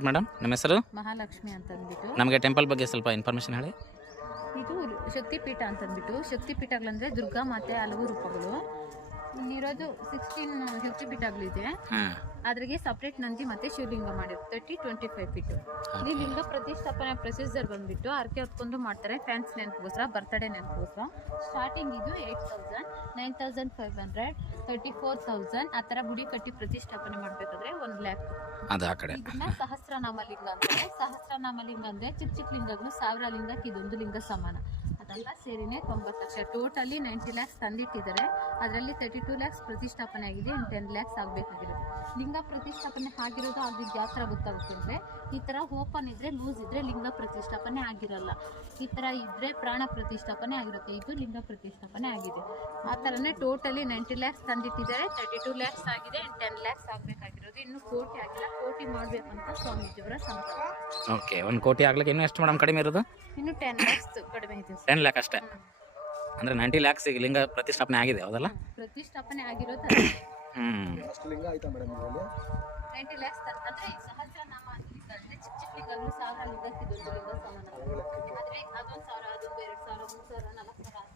Madam ನಮ್ಮ ಹೆಸರು ಮಹಾಲಕ್ಷ್ಮಿ ಅಂತಂದ್ಬಿಟ್ಟು ನಮಗೆ ಟೆಂಪಲ್ ಬಗ್ಗೆ ಸ್ವಲ್ಪ ಇನ್ಫಾರ್ಮೇಷನ್ ಹೇಳಿ. ಇದು ಶಕ್ತಿಪೀಠ ಅಂತಂದ್ಬಿಟ್ಟು ಶಕ್ತಿಪೀಠಗಳಂದ್ರೆ ದುರ್ಗಾ ಮಾತೆ ಹಲವು ರೂಪಗಳು. ಇಲ್ಲಿರೋದು 16 ಶಕ್ತಿಪೀಠಗಳಿದೆ. ಅದ್ರಿಗೆ ಸಪ್ರೇಟ್ ನಂದಿ ಮತ್ತೆ ಶಿವಲಿಂಗ ಮಾಡಿರುತ್ತೆ 25 ಫೀಟ್. ಈ ಲಿಂಗ ಪ್ರತಿಷ್ಠಾಪನೆ ಪ್ರೊಸೀಜರ್ ಬಂದ್ಬಿಟ್ಟು ಅರ್ಕೆ ಹೊತ್ಕೊಂಡು ಮಾಡ್ತಾರೆ. ಫ್ಯಾನ್ಸ್ ನೆನಪುಗೋಸ್ಕರ, ಬರ್ತಡೇ ನೆನಪುಗೋಸ್ಕರ. ಸ್ಟಾರ್ಟಿಂಗ್ ಇದು 8000, 9500, 34,000 ಆ ಥರ ಗುಡಿ ಕಟ್ಟಿ ಪ್ರತಿಷ್ಠಾಪನೆ ಮಾಡಬೇಕಾದ್ರೆ 1 lakh. ಅದು ಆ ಕಡೆ ಇದನ್ನ ಸಹಸ್ರನಾಮ ಲಿಂಗ ಅಂತಾರೆ. ಸಹಸ್ರನಾಮ ಲಿಂಗ ಅಂದ್ರೆ ಚಿಕ್ಕ ಚಿಕ್ಕ ಲಿಂಗಗಳು 1000 ಲಿಂಗಕ್ಕೆ ಇದೊಂದು ಲಿಂಗ ಸಮಾನ. ಅದೆಲ್ಲ ಸೇರಿನೇ 90 ಲಕ್ಷ. ಟೋಟಲಿ 90 lakhs ತಂದಿಟ್ಟಿದ್ದಾರೆ. ಅದರಲ್ಲಿ 32 lakhs ಪ್ರತಿಷ್ಠಾಪನೆ ಆಗಿದೆ, 10 lakhs ಆಗಬೇಕಾಗಿರೋದು. ಲಿಂಗ ಪ್ರತಿಷ್ಠಾಪನೆ ಆಗಿರೋದು ಆಗಿದ್ದು ಯಾವ ಥರ ಗೊತ್ತಾಗುತ್ತೆ ಅಂದರೆ, ಈ ಥರ ಓಪನ್ ಇದ್ರೆ, ಲೂಸ್ ಇದ್ರೆ ಲಿಂಗ ಪ್ರತಿಷ್ಠಾಪನೆ ಆಗಿರಲ್ಲ. ಈ ಥರ ಇದ್ರೆ ಪ್ರಾಣ ಪ್ರತಿಷ್ಠಾಪನೆ ಆಗಿರುತ್ತೆ. ಇದು ಲಿಂಗ ಪ್ರತಿಷ್ಠಾಪನೆ ಆಗಿದೆ. ಆ ಥರನೇ ಟೋಟಲಿ 90 lakhs ತಂದಿಟ್ಟಿದ್ದಾರೆ. 32 lakhs ಆಗಿದೆ, 10 lakhs ಆಗಬೇಕಾಗಿರೋದು. ಇನ್ನು ಕೋಟಿ ಆಗಿಲ್ಲ. ಕೋಟಿ ಮಾಡಬೇಕಂತ ಸ್ವಾಮೀಜಿಯವರ ಸಂಕಲ್ಪ. ಓಕೆ, 1 ಕೋಟಿ ಆಗ್ಲಿಕ್ಕೆ ಇನ್ನೂ ಎಷ್ಟು ಮೇಡಮ್ ಕಡಿಮೆ ಇರೋದು? ಇನ್ನು 10 lakhs ಕಡಿಮೆ ಇದೆ. 10 lakh ಅಷ್ಟೇ. ಅಂದರೆ 90 lakhs ಈಗ ಲಿಂಗ ಪ್ರತಿಷ್ಠಾಪನೆ ಆಗಿದೆ, ಹೌದಲ್ಲ? ಪ್ರತಿಷ್ಠಾಪನೆ ಆಗಿರೋದು ಅಷ್ಟು ಲಿಂಗ ಆಯ್ತಾ ಮೇಡಮ್ ಇದರಲ್ಲಿ? 90 lakhs ಅಂದ್ರೆ ಸಹಸ್ರನಾಮ ಅಂದ್ರೆ ಚಿಕ್ಕ ಚಿಕ್ಕ ಲಿಂಗಗಳು 1000 ಲಿಂಗಕ್ಕೆ ಇದೊಂದು ಲಿಂಗ ಸಮಾನ. ಆದ್ರೆ ಅದೊಂದು 1000, ಅದೊಂದು 2000, 3000, 4000